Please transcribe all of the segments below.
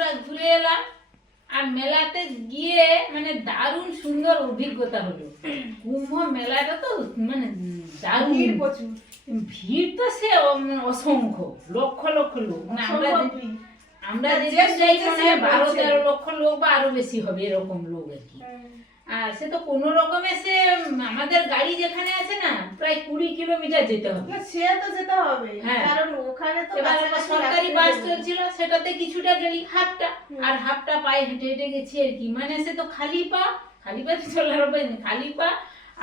আমরা ঘুরে এলাম আর মেলাতে গিয়ে মানে দারুণ সুন্দর অভিজ্ঞতা হলো। কুম্ভ মেলাটা তো মানে দারুণ। ভিড় প্রচুর। ভিড় তো সে অসংখ্য লক্ষ লক্ষ লোক। মানে আমরা অসম্ভব আমরা যে যে যাই মানে বারো তেরো লক্ষ লোক বা আরও বেশি হবে এরকম লোক। আর সে তো কোনো রকমে সে আমাদের গাড়ি যেখানে আছে না প্রায় কুড়ি কিলোমিটার যেতে হবে। সে তো যেতে হবে। হ্যাঁ। কারণ ওখানে তো সরকারি বাস চলছিল সেটাতে কিছুটা গেলি হাফটা। আর হাফটা পায়ে হেঁটে হেঁটে গেছি আর কি। মানে সে তো খালি পা খালি পা চলার খালি পা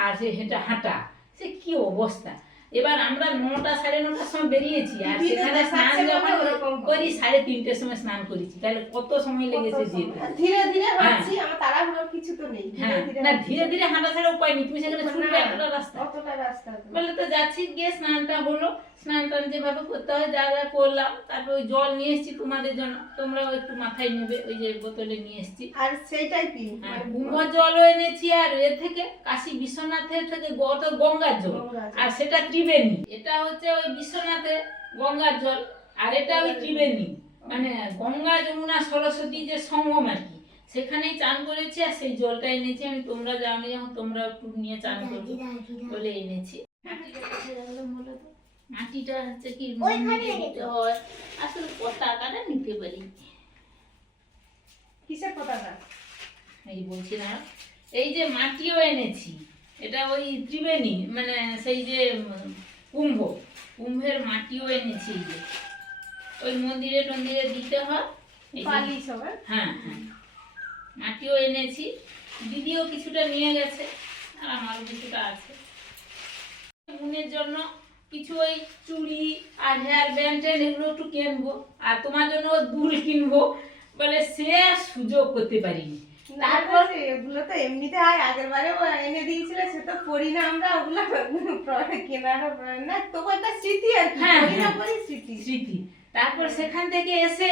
আর সে হেঁটে হাঁটা। সে কি অবস্থা? এবার আমরা নটা সাড়ে নটার সময় বেরিয়েছি আর সেখানে স্নান যখন করি সাড়ে তিনটের সময় স্নান করেছি। তাহলে কত সময় লেগেছে যেতে? ধীরে ধীরে। হাঁটছি আমার তাড়াহুড়োর কিছু তো নেই। ধীরে হ্যাঁ। ধীরে না ধীরে ধীরে হাঁটা ছাড়া উপায় নেই। তুমি সেখানে ছুটবে এতটা রাস্তা। অতটা রাস্তা বলে তো যাচ্ছি গিয়ে স্নানটা হলো। স্নান টান যেভাবে করতে হয় যা যা করলাম তারপর ওই জল নিয়ে এসেছি তোমাদের জন্য। তোমরাও একটু মাথায় নেবে ওই যে বোতলে নিয়ে এসেছি। আর সেইটাই কি? হ্যাঁ, মানে জলও এনেছি আর এ থেকে কাশি বিশ্বনাথের থেকে গত গঙ্গার জল। আর সেটা ত্রিবেণী। এটা হচ্ছে ওই বিশ্বনাথে গঙ্গার জল আর এটা ওই ত্রিবেণী। মানে গঙ্গা যমুনা সরস্বতী যে সঙ্গম আর কি সেখানেই চান করেছি আর সেই জলটা এনেছি আমি। তোমরা যাওনি যখন তোমরা একটু নিয়ে চান করবে বলে এনেছি। মাটিটা মাটিটা হচ্ছে কি হয় আসলে পতাকাটা নিতে পারি। কিসের পতাকা? এই বলছি না। এই যে মাটিও এনেছি। এটা ওই ত্রিবেণী মানে সেই যে কুম্ভ। কুম্ভের মাটিও এনেছি যে। ওই মন্দিরে টন্দিরে দিতে হয়। এই পালি সবার? হ্যাঁ হ্যাঁ। মাটিও এনেছি। দিদিও কিছুটা নিয়ে গেছে আর আমারও কিছুটা আছে। বোনের জন্য কিছু ওই চুড়ি আর হেয়ার ব্যান্ড ট্যান্ড এগুলো একটু কিনবো। আর তোমার জন্য দুল কিনবো। বলে সে সুযোগ করতে পারিনি। তারপর এগুলো তো এমনিতে হয় আগের বারে এনে দিয়েছিল সে তো পড়ি না আমরা ওগুলো কেনার না। তবু একটা স্মৃতি আর হ্যাঁ, হ্যাঁ। স্মৃতি। স্মৃতি। তারপর সেখান থেকে এসে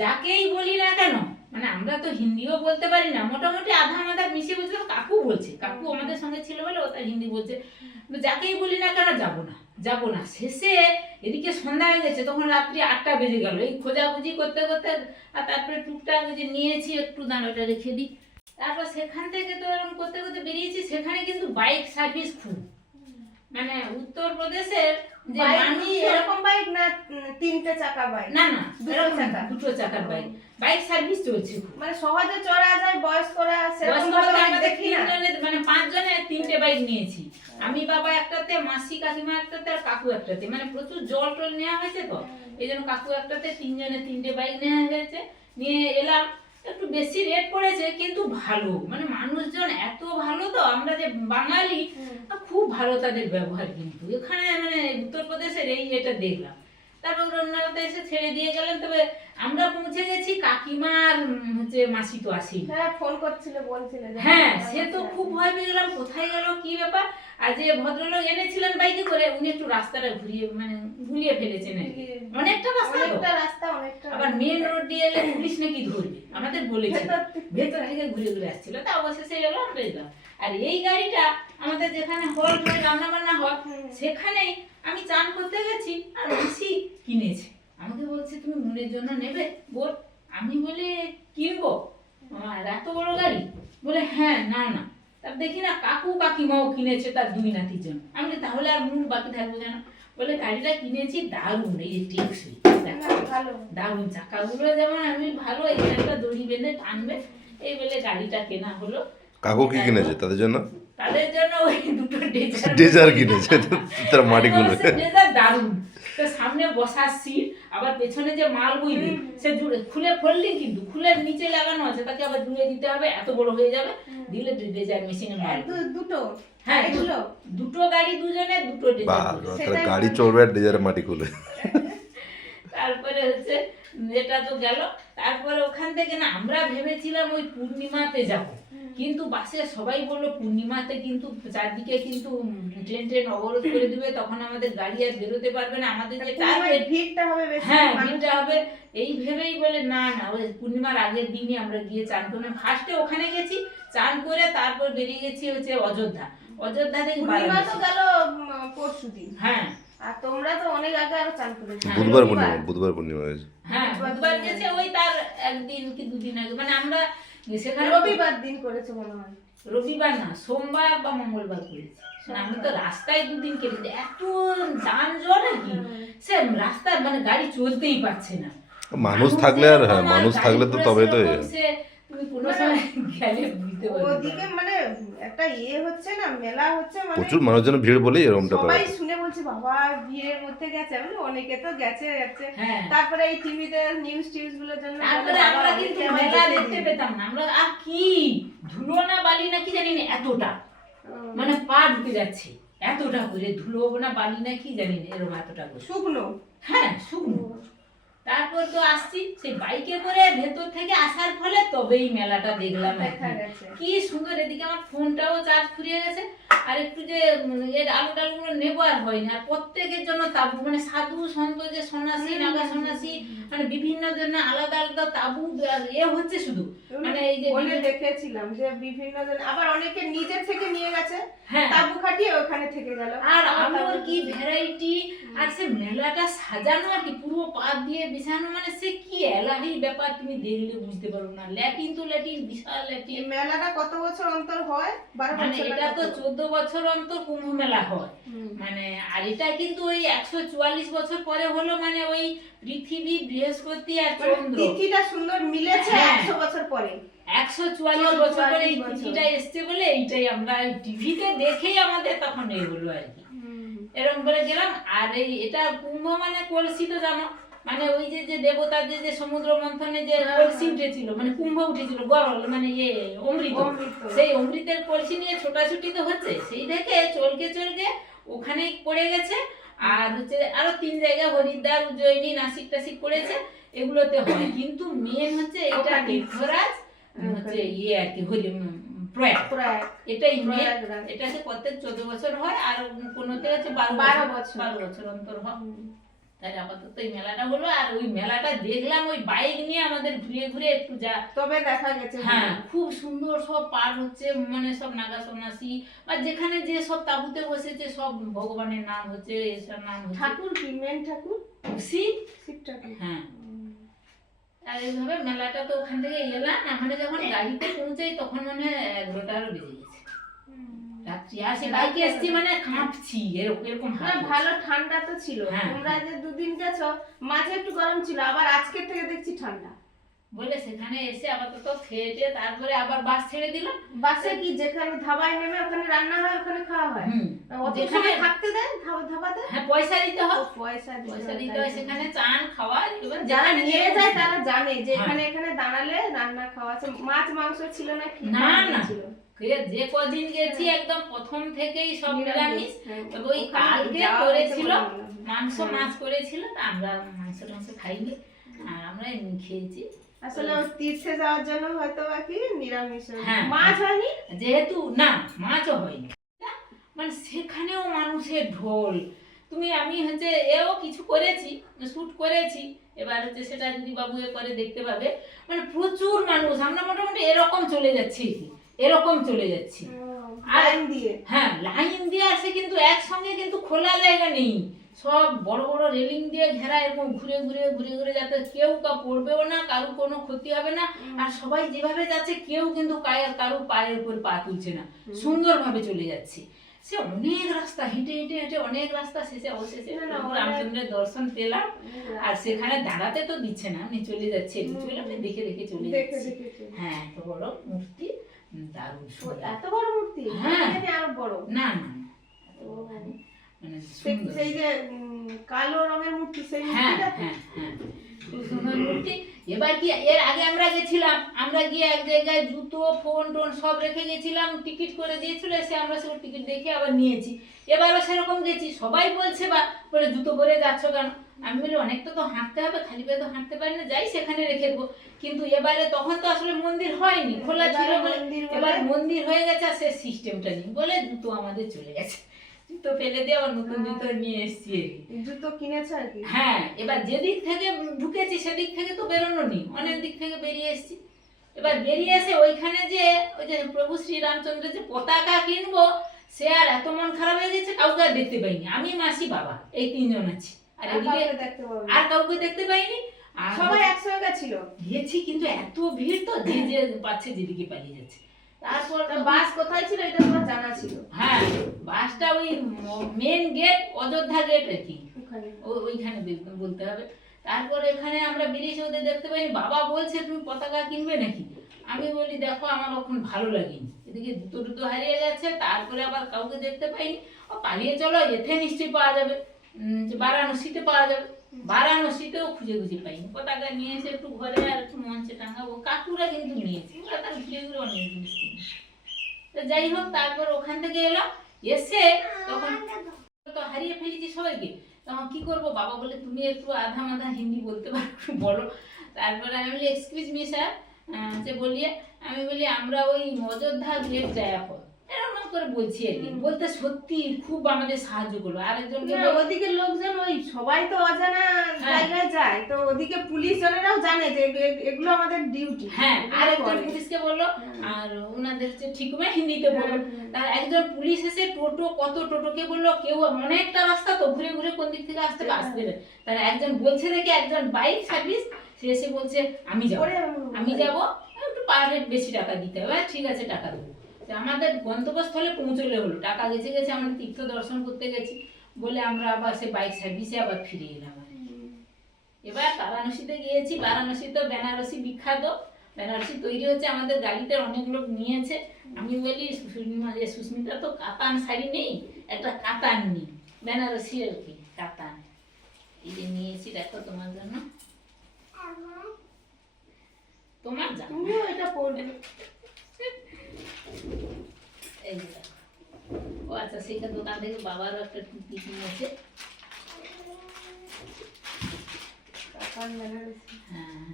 যাকেই বলি না কেন মানে আমরা তো হিন্দিও বলতে পারি না মোটামুটি আধা মাধা মিশিয়ে বুঝলাম কাকু বলছে। কাকু আমাদের সঙ্গে ছিল বলে ও তার হিন্দি বলছে। যাকেই বলি না কেন যাব না যাব না। শেষে এদিকে সন্ধ্যা হয়ে গেছে, তখন রাত্রি আটটা বেজে গেল। এই খোঁজাখুঁজি করতে করতে আর তারপরে টুকটাক যে নিয়েছি, একটু দাঁড়াটা রেখে দিই। তারপর সেখান থেকে তো এরকম করতে করতে বেরিয়েছি, সেখানে কিন্তু বাইক সার্ভিস খুব। মানে উত্তরপ্রদেশের যে মানুষ এরকম বাইক না তিনটে চাকা বাইক না না দুটো চাকা? দুটো চাকার বাইক বাইক সার্ভিস চলছে মানে সহজে চড়া যায় বয়স্করা সেরকম ভাবে দেখি না? মানে পাঁচজনে তিনটে বাইক নিয়েছি। আমি বাবা একটাতে মাসি কাকিমা একটাতে আর কাকু একটাতে। মানে প্রচুর জল টল নেওয়া হয়েছে তো। এই জন্য কাকু একটাতে তিনজনে তিনটে বাইক নেওয়া হয়েছে। নিয়ে এলাম। একটু বেশি রেট পড়েছে কিন্তু ভালো। মানে মানুষজন এত ভালো তো আমরা যে বাঙালি খুব ভালো তাদের ব্যবহার কিন্তু। এখানে মানে উত্তরপ্রদেশের এই এটা দেখলাম। তারপর রন্নাতে এসে ছেড়ে দিয়ে গেলেন তবে আমরা পৌঁছে গেছি কাকিমার হচ্ছে মাসি তো আসি হ্যাঁ ফোন করছিল বলছিল হ্যাঁ সে তো খুব ভয় পেয়ে গেলাম কোথায় গেল কি ব্যাপার? আর যে ভদ্রলোক এনেছিলেন বাইকে করে উনি একটু রাস্তাটা ঘুরিয়ে মানে ঘুরিয়ে ফেলেছেন আর কি। অনেকটা রাস্তা অনেকটা রাস্তা অনেকটা আবার মেন রোড দিয়ে এলে পুলিশ নাকি ধরবে? আমাদের বলেছে। ভেতর থেকে- ঘুরে ঘুরে আসছিল। তা অবশেষে এলো আমরা এলাম। আর এই গাড়িটা আমাদের যেখানে হল রান্না বান্না হয় সেখানেই আমি চান করতে গেছি আর মাসি কিনেছে। আমাকে বলছে তুমি মনের জন্য নেবে? বল আমি বলে কিনবো? আর এত বড় গাড়ি? বলে হ্যাঁ না না। তার দেখি না কাকু কাকিমাও কিনেছে তার দুই নাতির জন্য। আমি তাহলে আর মুখ বাকি থাকব কেন? বলে গাড়িটা কিনেছি দারুণ এই টেকসই ভালো। দারুণ চাকাগুলো যেমন আমি ভালো এই একটা দড়ি বেঁধে টানবে এই বলে গাড়িটা কেনা হলো। কাকু কি কিনেছে তাদের জন্য? তাদের জন্য ওই দুটো ডেজার। ডেজার কিনেছে তার মাটিগুলো। ডেজার দারুণ। তো সামনে বসার সিট আবার পেছনে যে মাল বুঝলি সে জুড়ে খুলে ফোল্ডিং কিন্তু খুলে নিচে লাগানো আছে তাকে আবার জুড়ে দিতে হবে এত বড় হয়ে যাবে দিলে ডেজার মেশিনে মাল। দুটো হ্যাঁ এগুলো। দুটো গাড়ি দুজনে দুটো সেটাই গাড়ি চলবে চড়বে আর মাটি খুলে। তারপরে হচ্ছে এটা তো গেল। তারপরে ওখান থেকে না আমরা ভেবেছিলাম ওই পূর্ণিমাতে যাব। কিন্তু বাসে সবাই বলল পূর্ণিমাতে কিন্তু চারদিকে কিন্তু ট্রেন ট্রেন অবরোধ করে দিবে তখন আমাদের গাড়ি আর বেরোতে পারবে না। আমাদের যে ভিড়টা হবে হ্যাঁ ভিড়টা হবে। এই ভেবেই বলে না না ওই পূর্ণিমার আগের দিনই আমরা গিয়ে চান করে ফার্স্টে ওখানে গেছি চান করে তারপর বেরিয়ে গেছি হচ্ছে অযোধ্যা। অযোধ্যা থেকে পূর্ণিমা তো গেল পরশু দিন। হ্যাঁ। আর তোমরা তো অনেক আগে আরও চান করেছ। বুধবার পূর্ণিমা বুধবার পূর্ণিমা হয়েছে। হ্যাঁ বুধবার গেছে ওই তার একদিন কি দুদিন আগে। মানে আমরা সেখানে রবিবার দিন করেছে মনে হয়। রবিবার না সোমবার বা মঙ্গলবার করেছি। মানে আমি তো রাস্তায় দুদিন কেটে দিই। এত যানজট আর কি। সে রাস্তায় মানে গাড়ি চলতেই পারছে না। মানুষ থাকলে আর হ্যাঁ মানুষ থাকলে তো তবে তো ওদিকে মানে একটা ইয়ে হচ্ছে না মেলা হচ্ছে মানে প্রচুর মানুষজন ভিড় বলেই এরকমটা সবাই শুনে বলছে বাবা ভিড়ের মধ্যে গেছে। আমি অনেকে তো গেছে গেছে। হ্যাঁ। তারপরে এই টিভিতে নিউজ টিউজগুলোর জন্য তারপরে আমরা কিন্তু মেলা দেখতে পেতাম না। আমরা আর কি? ধুলো না বালি না কি জানি না এতটা। মানে পা ঢুকে যাচ্ছে এতটা করে। ধুলো না বালি না কি জানি না এরকম এতটা শুকনো। হ্যাঁ শুকনো। তারপর তো আসছি সেই বাইকে করে ভেতর থেকে আসার ফলে তবেই মেলাটা দেখলাম দেখা গেছে। কি সুন্দর এদিকে আমার ফোনটাও চার্জ ফুরিয়ে গেছে। আর একটু যে এর আলু টালুগুলো নেব আর হয়নি। আর প্রত্যেকের জন্য তাবু মানে সাধু সন্ত যে সন্ন্যাসী মানে বিভিন্ন জন্য আলাদা আলাদা তাবু এ হচ্ছে শুধু। মানে এই যে বিভিন্ন- দেখেছিলাম যে বিভিন্ন জন আবার অনেকে নিজের থেকে নিয়ে গেছে। হ্যাঁ। তাবু খাটিয়ে ওখানে থেকে গেল। আর আলোর কি ভ্যারাইটি? আর সে মেলাটা সাজানো আর কি পুরো দিয়ে বিছানো মানে সে কি এলাহি ব্যাপার তুমি দেখলে বুঝতে পারো না। ল্যাটিন তো ল্যাটিন বিশাল ল্যাটিন। মেলাটা কত বছর অন্তর হয়? মানে এটা তো চোদ্দ বছর অন্তর কুম্ভ মেলা হয়। মানে আর এটা কিন্তু ওই একশো চুয়াল্লিশ বছর পরে হলো মানে ওই পৃথিবী বৃহস্পতি আর চন্দ্র তিথিটা সুন্দর মিলেছে হ্যাঁ। একশো বছর পরে একশো চুয়াল্লিশ বছর পরে এই তিথিটা এসছে বলে এইটাই আমরা টিভিতে দেখেই আমাদের তখন এই হলো আর কি এরকম করে গেলাম আর এই এটা কুম্ভ মানে কলসি তো জানো মানে ওই যে যে দেবতাদের যে সমুদ্র মন্থনে যে হ্যাঁ, কলসি। উঠেছিল মানে কুম্ভ উঠেছিল গরল মানে ইয়ে অমৃত অমৃত। সেই অমৃতের কলসি নিয়ে ছোটাছুটি তো হচ্ছে সেই দেখে চলকে চলকে ওখানেই পড়ে গেছে আর হচ্ছে আরও তিন জায়গা হরিদ্বার উজ্জয়িনী নাসিক টাসিক করেছে এগুলোতে হয়। কিন্তু মেন হচ্ছে এটা। তীর্থরাজ হচ্ছে ইয়ে আর কি হরি এটা প্রয়াগ। এটাই মেন। এটাকে প্রত্যেক চোদ্দ বছর হয় আর কোনোতে হচ্ছে বারো বারো বছর। বারো বছর অন্তর হয়। তাই আপাতত এই মেলাটা হলো আর ওই মেলাটা দেখলাম ওই বাইক নিয়ে আমাদের ঘুরে ঘুরে একটু যা তবে দেখা গেছে হ্যাঁ খুব সুন্দর সব পার হচ্ছে মানে সব নাগা সন্ন্যাসী বা যেখানে যে সব তাবুতে বসেছে সব ভগবানের নাম হচ্ছে এসব নাম হচ্ছে। ঠাকুর কি? মেন ঠাকুর? শিব? শিব ঠাকুর। হ্যাঁ। আর এইভাবে মেলাটা তো ওখান থেকে এলাম আমরা যখন গাড়িতে পৌঁছাই তখন মনে হয় এগারোটারও বেজে বাইকে এসছি মানে কাঁপছি এরকম না। ভালো ঠান্ডা তো ছিল। হ্যাঁ। তোমরা যে দুদিন গেছো মাঝে একটু গরম ছিল আবার আজকের থেকে দেখছি ঠান্ডা। বলে সেখানে এসে আপাতত খেয়ে টেয়ে তারপরে আবার বাস ছেড়ে দিল। বাসে কি যেখানে ধাবায় নেমে ওখানে রান্না হয় ওখানে খাওয়া হয়? সময় থাকতে দেয় ধাবা- ধাবাতে হ্যাঁ পয়সা দিতে হয়। পয়সা দিতে পয়সা হয়, দিতে হয় সেখানে চান খাওয়া এবার যারা নিয়ে যায় তারা জানে যে হ্যাঁ। এখানে এখানে দাঁড়ালে রান্না খাওয়া আছে। মাছ মাংস ছিল নাকি না, না। ছিল? যে কদিন গেছি একদম প্রথম থেকেই সব নিরামিষ হ্যাঁ। তবে ওই কালকে করেছিল মনে হয়। মাংস হ্যাঁ। মাছ করেছিল আমরা মাংস টাংস খাইনি। আর আমরা এমনি খেয়েছি। আসলে তীর্থে যাওয়ার জন্য হয়তো বা কি নিরামিষ হ্যাঁ। মাছ হয়নি? যেহেতু না মাছও হয়নি। মানে সেখানেও মানুষের ঢোল। তুমি আমি হচ্ছে এও কিছু করেছি শ্যুট করেছি। এবার হচ্ছে সেটা যদি বাবু এ করে দেখতে পাবে। মানে প্রচুর মানুষ আমরা মোটামুটি এরকম চলে যাচ্ছি। এরকম চলে যাচ্ছি। লাইন দিয়ে। হ্যাঁ লাইন দিয়ে আসে কিন্তু একসঙ্গে কিন্তু খোলা জায়গা নেই। সব বড় বড় রেলিং দিয়ে ঘেরা এরকম ঘুরে ঘুরে ঘুরে ঘুরে যাতে কেউ কা পড়বেও না কারও কোনো ক্ষতি হবে না। আর সবাই যেভাবে যাচ্ছে কেউ কিন্তু কায়ের কারও পায়ের উপর পা তুলছে না। সুন্দরভাবে চলে যাচ্ছে। সে অনেক রাস্তা হেঁটে হেঁটে হেঁটে অনেক রাস্তা শেষে অবশেষে রামচন্দ্রের দর্শন পেলাম। আর সেখানে দাঁড়াতে তো দিচ্ছে না আমি চলে যাচ্ছি। চলে দেখে দেখে চলে যাচ্ছি। হ্যাঁ এত বড় মূর্তি। দারুণ এত বড় মূর্তি? হ্যাঁ। আরও বড়। না না না, এত বড় ও। না। মানে সেই যে কালো রঙের মূর্তি সেই হ্যাঁ হ্যাঁ হ্যাঁ। সুন্দর মূর্তি। এবার কি এর আগে আমরা গেছিলাম। আমরা গিয়ে এক জায়গায় জুতো ফোন টোন সব রেখে গেছিলাম। টিকিট করে দিয়েছিল এসে আমরা সেগুলো টিকিট দেখে আবার নিয়েছি। এবারও সেরকম গেছি। সবাই বলছে বা বলে জুতো পরে যাচ্ছ কেন? আমি বলি অনেকটা তো হাঁটতে হবে খালি পায়ে তো হাঁটতে পারি না যাই সেখানে রেখে দেবো। কিন্তু এবারে তখন তো আসলে মন্দির হয়নি খোলা ছিল বলে এবার মন্দির হয়ে গেছে আর সে সিস্টেমটা নেই। বলে জুতো আমাদের চলে গেছে। জুতো ফেলে দিয়ে আবার নতুন জুতো নিয়ে এসছি। জুতো কিনেছে আর কি? হ্যাঁ এবার যেদিক থেকে ঢুকেছি সেদিক থেকে তো বেরোনো নি অনেক দিক থেকে বেরিয়ে এসেছি। এবার বেরিয়ে এসে ওইখানে যে ওই যে প্রভু শ্রীরামচন্দ্রের যে পতাকা কিনবো সে আর এত মন খারাপ হয়ে গেছে কাউকে আর দেখতে পাইনি। আমি মাসি বাবা এই তিনজন আছি। আর আর কাউকে দেখতে আর কাউকে দেখতে পাইনি। সবাই একসঙ্গে গেছিল। গেছি কিন্তু এত ভিড় তো যে যে পাচ্ছে যেদিকে পালিয়ে যাচ্ছে। তারপর বাস কোথায় ছিল এটা তোমার জানা ছিল? হ্যাঁ বাসটা ওই মেন গেট অযোধ্যা গেট আর কি। ও- ওইখানে বলতে হবে। তারপর এখানে আমরা বেরিয়েছি ওদের দেখতে পাইনি। বাবা বলছে তুমি পতাকা কিনবে নাকি? আমি বলি দেখো আমার এখন ভালো লাগেনি। এদিকে দুটো দুটো হারিয়ে গেছে তারপরে আবার কাউকে দেখতে পাইনি। ও পালিয়ে চলো এতে নিশ্চয়ই পাওয়া যাবে। বারাণসীতে পাওয়া যাবে। বারাণসীতেও খুঁজে খুঁজে পাইনি পতাকা এসে একটু ঘরে আর একটু মঞ্চে টাঙাবো। কাকুরা কিন্তু নিয়েছে ওরা তার ঘুরে ঘুরে অনেক জিনিস তো যাই হোক, তারপর ওখান থেকে এলাম এসে তখন তো হারিয়ে ফেলেছি সবাইকে। তখন কি করব? বাবা বলে, তুমি একটু আধা মাধা হিন্দি বলতে পারো বলো। তারপরে আমি বলি এক্সকিউজ মি স্যার যে বলিয়ে, আমি বলি, আমরা ওই অযোধ্যা গেট যাই এখন। করে বলছি আর কি। বলতে সত্যি খুব আমাদের সাহায্য করল। আরেকজনকে না বল- ওদিকে লোকজন ওই সবাই তো অজানা হ্যাঁ। জায়গায় যায়। তো ওদিকে পুলিশ জনেরাও জানে যে এগুলো আমাদের ডিউটি হ্যাঁ আরেকজন পুলিশকে বলল আর ওনাদের হচ্ছে ঠিকমে হিন্দিতে বলল। তার একজন পুলিশ এসে টোটো কত টোটোকে বলল কেউ অনেকটা রাস্তা তো ঘুরে ঘুরে কোন দিক থেকে আসতে আসতে তার একজন বলছে দেখে একজন বাইক সার্ভিস সে এসে বলছে আমি যাব। আমি যাব একটু পার হেড বেশি টাকা দিতে হবে। হ্যাঁ, ঠিক আছে টাকা দেবো। আমাদের গন্তব্যস্থলে পৌঁছলে হলো। টাকা গেছে গেছে আমরা তীর্থ দর্শন করতে গেছি। বলে আমরা আবার সে বাইক সার্ভিসে আবার ফিরে এলাম এবার বারাণসীতে গিয়েছি। বারাণসী তো বেনারসি বিখ্যাত। বেনারসি তৈরি হচ্ছে আমাদের গাড়িতে। অনেক লোক নিয়েছে। আমি বলি সুস্মিতা যে সুস্মিতা তো কাতান শাড়ি নেই একটা কাতান নিই। বেনারসি আর কি কাতান। এই যে নিয়েছি দেখো তোমার জন্য। তোমার জানো এটা পড়বে এই ও আচ্ছা সেইটা দোকান থেকে বাবারও একটা টুপি কিনেছে হ্যাঁ।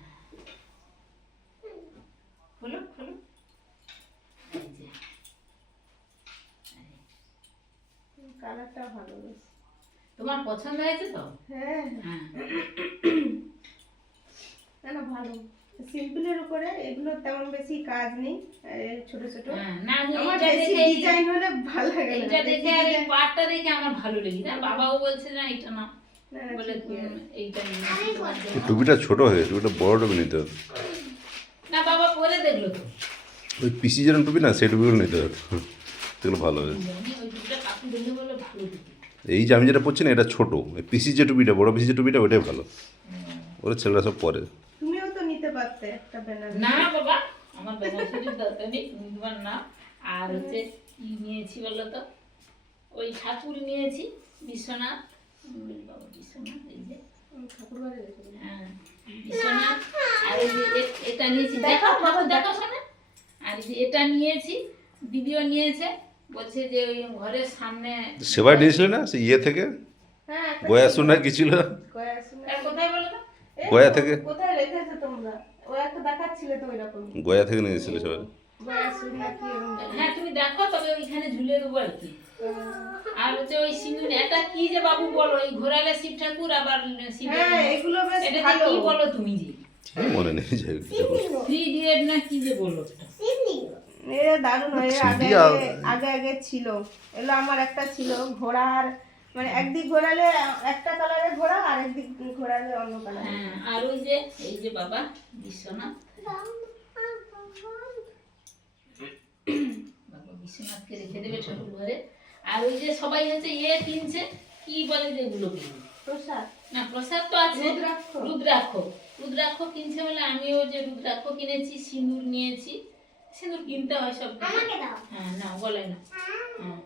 খোলো খোলো। এই যে। কালারটা ভালো তোমার পছন্দ হয়েছে তো? হ্যাঁ। হ্যাঁ। না ভালো? সিম্পলের উপরে এগুলো তেমন বেশি কাজ নেই ছোট ছোট। হ্যাঁ, না আমার বেশি ডিজাইন হলে ভালো লাগে না বেশি দেখে আর পাটটা দেখে আমার ভালো লেগেছে আর বাবাও বলছে না এটা না না, না, বলে এইটা টুপিটা ছোট হয়ে টুপিটা বড় টুপি নিতে হবে। না বাবা পরে দেখল তো। ওই পিসি যেরকম টুপি না সেই টুপিগুলো নিতে হবে। সেগুলো ভালো হবে এই যে আমি যেটা পরছি না এটা ছোট। পিসি যে টুপিটা বড় পিসি যে টুপিটা ওটাই ভালো। ওরা ছেলেরা সব পরে। পারতে একটা বেনারসি না বাবা আমার বেনারসির দরকার নেই না? আর হচ্ছে কি নিয়েছি বলো তো? ওই ঠাকুর নিয়েছি বাবা এই যে। ঠাকুর বাড়ি হ্যাঁ, বিশ্বনাথ। আর এই যে এটা নিয়েছি। দেখো দেখাও, ঠাকুর দেখো শোনা। আর এই যে এটা নিয়েছি দিদিও নিয়েছে। বলছে যে ওই ঘরের সামনে সেবাই নিয়েছিলে না? সে ইয়ে থেকে? হ্যাঁ গয়া। শোনা কি ছিল? গয়া শুনে কোথায় বলো গয়া থেকে? কোথায় রেখেছো তোমরা ও একটা দেখাচ্ছিলে তো ওইরকম গয়া থেকে নিয়েছিলে সবাই? গয়া শুনে কি এরকম হ্যাঁ তুমি দেখো তবে ওইখানে ঝুলে দেবো আর কি। আর হচ্ছে ওই সিঁদুর এটা কি যে বাবু বলো এই ঘোরালে শিব ঠাকুর আবার সিঁদুর হ্যাঁ এগুলো বেশ এটা ভালো। কি বলো তুমি যে? মনে নেই যাই। থ্রি ডিএড না কি যে বলো? এরা দারুণ হয় আগে আগে আগে আগে ছিল। এগুলো আমার একটা ছিল ঘোড়ার মানে একদিক ঘোরালে একটা কালারের ঘোড়া আর একদিক ঘোরালে অন্য কালার হ্যাঁ আর ওই যে এই যে বাবা বিশ্বনাথ। বাবা বিশ্বনাথকে রেখে দেবে ঠাকুর ঘরে। আর ওই যে সবাই হচ্ছে ইয়ে কিনছে কি বলে যেগুলোকে প্রসাদ। না প্রসাদ তো আছে। রুদ্রাক্ষ। রুদ্রাক্ষ। রুদ্রাক্ষ কিনছে বলে আমিও যে রুদ্রাক্ষ কিনেছি সিঁদুর নিয়েছি। সিঁদুর কিনতে হয় সব। হ্যাঁ না বলে না হ্যাঁ।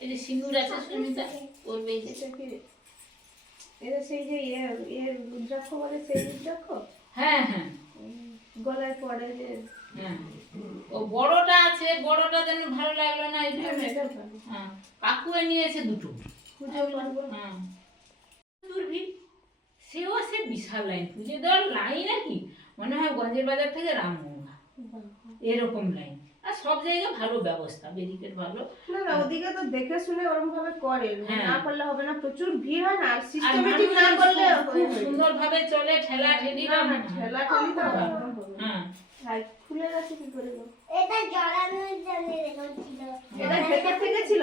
এই যে সিঁদুর আছে সুমিতা করবে এটা সেই যে ইয়ে ইয়ে রুদ্রাক্ষ বলে সেই রুদ্রাক্ষ হ্যাঁ হ্যাঁ গলায় পড়ে যে হ্যাঁ ও বড়টা আছে বড়টা যেন ভালো লাগল না এই হ্যাঁ, হ্যাঁ কাকু নিয়েছে দুটো। হ্যাঁ দুর্ভি সেও সে বিশাল লাইন পুজো দেওয়ার লাইন নাকি? মনে হয় গঞ্জের বাজার থেকে রামগঙ্গা। এরকম লাইন। আর সব জায়গায় ভালো ব্যবস্থা ব্যারিকেড ভালো। না না ওদিকে তো দেখে শুনে ওরকম ভাবে করে হ্যাঁ। না করলে হবে না প্রচুর ভিড় হয় না আর সিস্টেমেটিক না করলে খুব সুন্দর ভাবে চলে ঠেলা ঠেলি না না ঠেলা ঠেলি তো। হ্যাঁ। খুলে গেছে কি করে এটা জড়ানোর জন্য এরকম ছিল এটা ভেতর থেকে ছিল?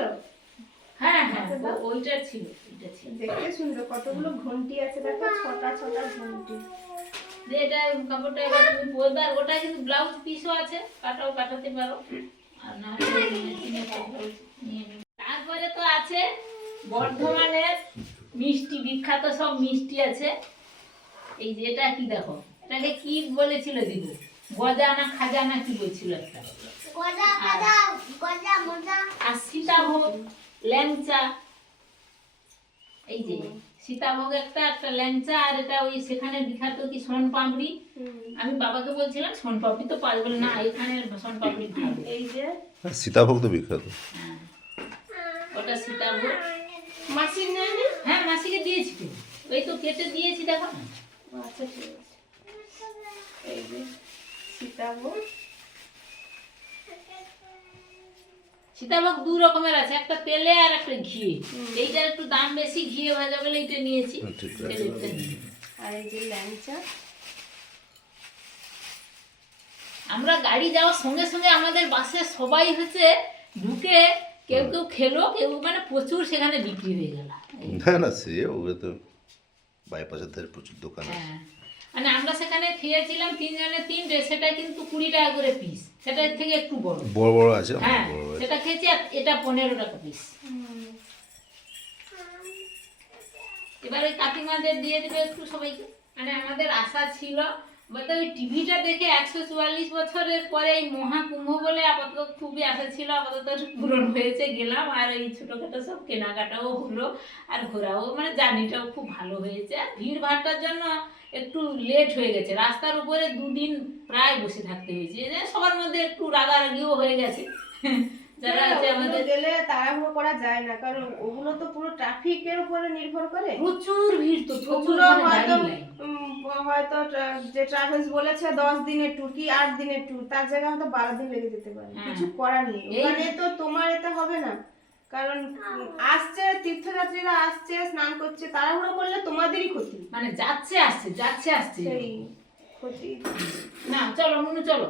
হ্যাঁ হ্যাঁ ওইটা ছিল ওইটা ছিল। দেখতে সুন্দর কতগুলো ঘন্টি আছে দেখো ছটা ছটা ঘন্টি। যে এটা কাপড়টা এবার তুমি পরবে আর ওটা কিন্তু ব্লাউজ পিসও আছে কাটাও কাটাতে পারো। আর না। তারপরে তো আছে বর্ধমানের মিষ্টি বিখ্যাত সব মিষ্টি আছে। এই যে এটা কি দেখো? এটাকে কি বলেছিল দিদি? গজা না খাজা না কি বলছিল একটা? আর সীতাভোগ ল্যাংচা। এই যে সীতাভোগ একটা একটা ল্যাংচা আর এটা ওই সেখানে বিখ্যাত কি সোন পাপড়ি আমি বাবাকে বলছিলাম সোন পাপড়ি তো যাবে না এখানে সোন পাপড়ি এই যে? হ্যাঁ, সীতাভোগ তো বিখ্যাত। হ্যাঁ। ওটা সীতাভোগ। মাসির নেয়নি? হ্যাঁ মাসিকে দিয়েছি তো। ওই তো কেটে দিয়েছি দেখো। আচ্ছা ঠিক আছে। এই যে সীতাভোগ। সীতাভোগ দু রকমের আছে একটা তেলে আর একটা ঘিয়ে এইটার একটু দাম বেশি ঘিয়ে ভাজা বলে এইটা নিয়েছি। আর এই যে ল্যাংচা। আমরা গাড়ি যাওয়ার সঙ্গে সঙ্গে আমাদের বাসে সবাই হচ্ছে ঢুকে কেউ কেউ খেলো কেউ মানে প্রচুর সেখানে বিক্রি হয়ে গেল। না না সে ওগুলো তো বাইপাসের ধারে প্রচুর দোকান আছে। হ্যাঁ। মানে আমরা সেখানে খেয়েছিলাম তিনজনে তিনটে সেটা কিন্তু কুড়ি টাকা করে পিস সেটার থেকে একটু বড়। বড় বড় আছে? হ্যাঁ সেটা খেয়েছি আর এটা পনেরো টাকা পিস এবার ওই কাকিমাদের দিয়ে দেবে একটু সবাইকে। মানে আমাদের আশা ছিল বলতে ওই টিভিটা দেখে একশো চুয়াল্লিশ বছরের পরে এই মহাকুম্ভ বলে আপাতত খুবই আশা ছিল আপাতত পূরণ হয়েছে গেলাম আর এই ছোটোখাটো সব কেনাকাটাও হলো আর ঘোরাও মানে জার্নিটাও খুব ভালো হয়েছে। আর ভিড় ভাড়টার জন্য একটু লেট হয়ে গেছে। রাস্তার উপরে দুদিন প্রায় বসে থাকতে হয়েছে। সবার মধ্যে একটু রাগারাগিও হয়ে গেছে। যারা আছে আমাদের গেলে তাড়াহুড়ো করা যায় না কারণ ওগুলো তো পুরো ট্রাফিকের উপরে নির্ভর করে। প্রচুর ভিড় তো প্রচুর হয়তো হয়তো যে ট্রাভেলস বলেছে দশ দিনের ট্যুর কি আট দিনের ট্যুর তার জায়গায় হয়তো বারো দিন লেগে যেতে পারে। হ্যাঁ। কিছু করার নেই। ওখানে তো তোমার এতে হবে না। কারণ আসছে তীর্থযাত্রীরা আসছে স্নান করছে তাড়াহুড়ো করলে তোমাদেরই ক্ষতি। মানে যাচ্ছে আসছে যাচ্ছে আসছে। ক্ষতি। না চলো মনু চলো।